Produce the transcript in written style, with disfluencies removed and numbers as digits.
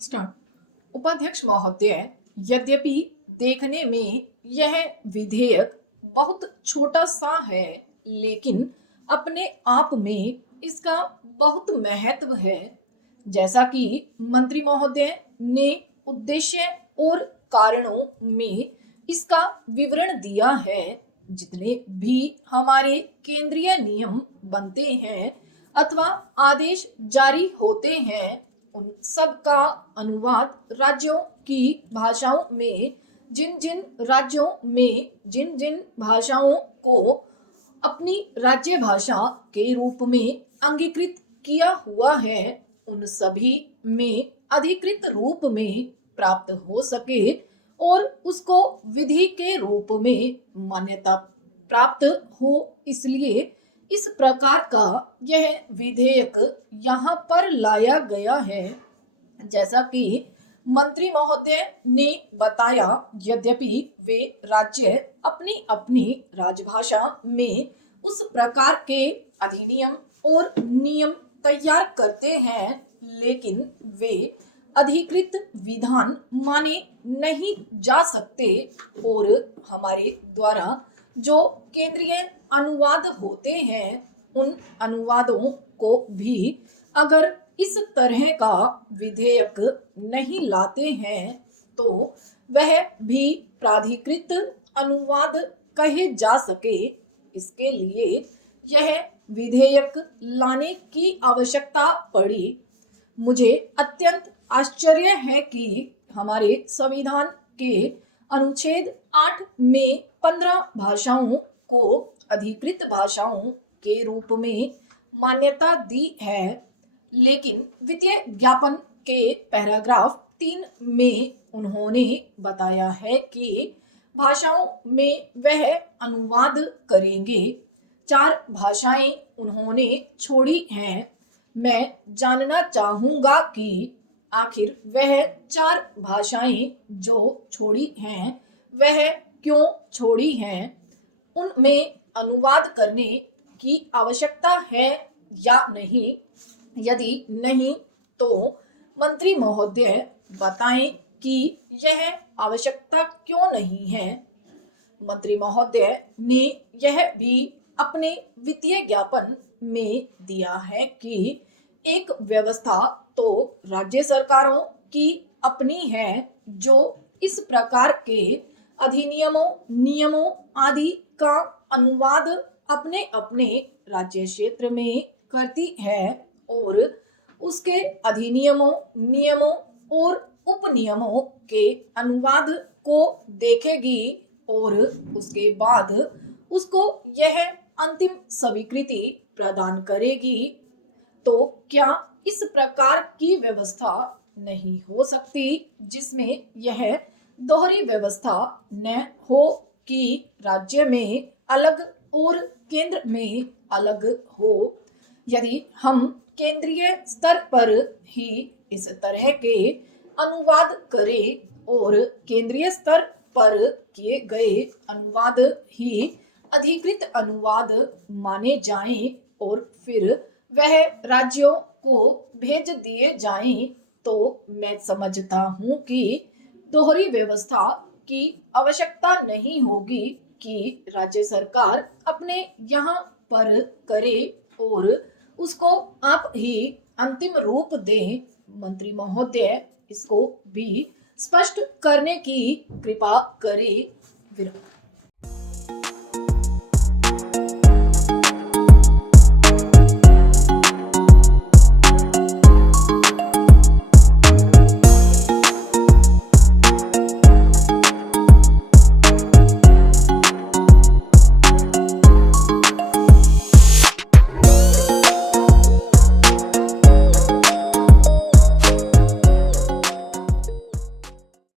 Start. उपाध्यक्ष महोदय, यद्यपि देखने में यह विधेयक बहुत छोटा सा है, लेकिन अपने आप में इसका बहुत महत्व है। जैसा कि मंत्री महोदय ने उद्देश्य और कारणों में इसका विवरण दिया है, जितने भी हमारे केंद्रीय नियम बनते हैं अथवा आदेश जारी होते हैं, उन सब का अनुवाद राज्यों की भाषाओं में जिन जिन राज्यों में जिन जिन भाषाओं को अपनी राज्य भाषा के रूप में अंगीकृत किया हुआ है, उन सभी में अधिकृत रूप में प्राप्त हो सके और उसको विधि के रूप में मान्यता प्राप्त हो, इसलिए इस प्रकार का यह विधेयक यहाँ पर लाया गया है। जैसा कि मंत्री महोदय ने बताया, यद्यपि वे राज्य अपनी अपनी राजभाषा में उस प्रकार के अधिनियम और नियम तैयार करते हैं, लेकिन वे अधिकृत विधान माने नहीं जा सकते और हमारे द्वारा जो केंद्रीय अनुवाद होते हैं, उन अनुवादों को भी अगर इस तरह का विधेयक नहीं लाते हैं तो वह भी प्राधिकृत अनुवाद कहे जा सके। इसके लिए यह विधेयक लाने की आवश्यकता पड़ी। मुझे अत्यंत आश्चर्य है कि हमारे संविधान के अनुच्छेद 8 में 15 भाषाओं को अधिकृत भाषाओं के रूप में मान्यता दी है, लेकिन वित्तीय ज्ञापन के पैराग्राफ 3 में उन्होंने बताया है कि भाषाओं में वह अनुवाद करेंगे। 4 भाषाएं उन्होंने छोड़ी हैं। मैं जानना चाहूंगा कि आखिर वह 4 भाषाएं जो छोड़ी हैं वह क्यों छोड़ी हैं, उनमें अनुवाद करने की आवश्यकता है या नहीं। यदि नहीं तो मंत्री महोदय बताएं कि यह आवश्यकता क्यों नहीं है। मंत्री महोदय ने यह भी अपने वित्तीय ज्ञापन में दिया है कि एक व्यवस्था तो राज्य सरकारों की अपनी है, जो इस प्रकार के अधिनियमों नियमों आदि का अनुवाद अपने अपने राज्य क्षेत्र में करती है और उसके अधिनियमों नियमों और उपनियमों के अनुवाद को देखेगी और उसके बाद उसको यह अंतिम स्वीकृति प्रदान करेगी। तो क्या इस प्रकार की व्यवस्था नहीं हो सकती जिसमें यह दोहरी व्यवस्था न हो कि राज्य में अलग और केंद्र में अलग हो। यदि हम केंद्रीय स्तर पर ही इस तरह के अनुवाद करें और केंद्रीय स्तर पर किए गए अनुवाद ही अधिकृत अनुवाद माने जाएं और फिर वह राज्यों को भेज दिए जाएं, तो मैं समझता हूं कि दोहरी व्यवस्था की आवश्यकता नहीं होगी कि राज्य सरकार अपने यहाँ पर करे और उसको आप ही अंतिम रूप दें। मंत्री महोदय इसको भी स्पष्ट करने की कृपा करें।